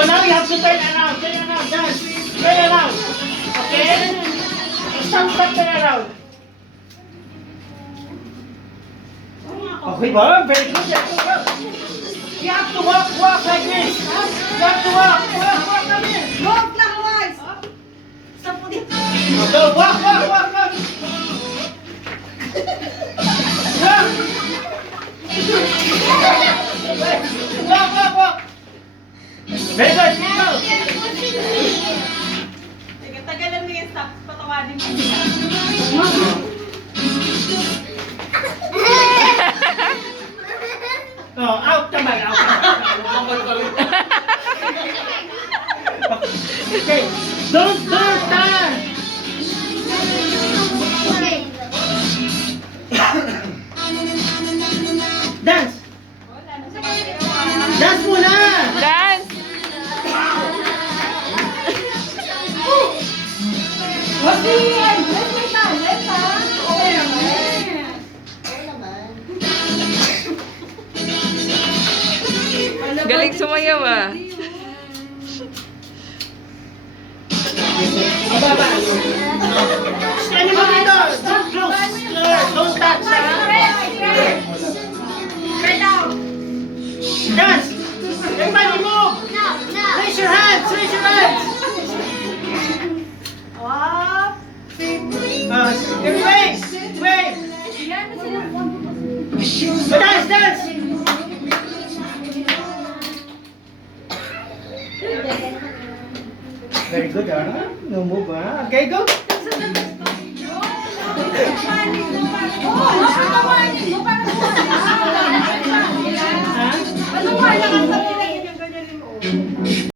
So now you have to turn around, dance. Turn around. Okay? Stop, turn around. Okay ba? Very good. You have to walk like this. You have to walk like this. Walk clockwise. Stop mo dito. Go, walk. Walk. Very good. Go. Tagalan mo yung stop. Patawadin mo. Oh, out naman, out. Okay, don't dance. Dance. Dance muna. Dance! What's the end? Let's make that. Let's Galing sumayaw ah. Baba. Stand mo dito. Don't close. Don't touch. Right down. Dance. Everybody move. Raise your hands. Up. Wait. Dance. Very good, No move, Okay, go. Oh,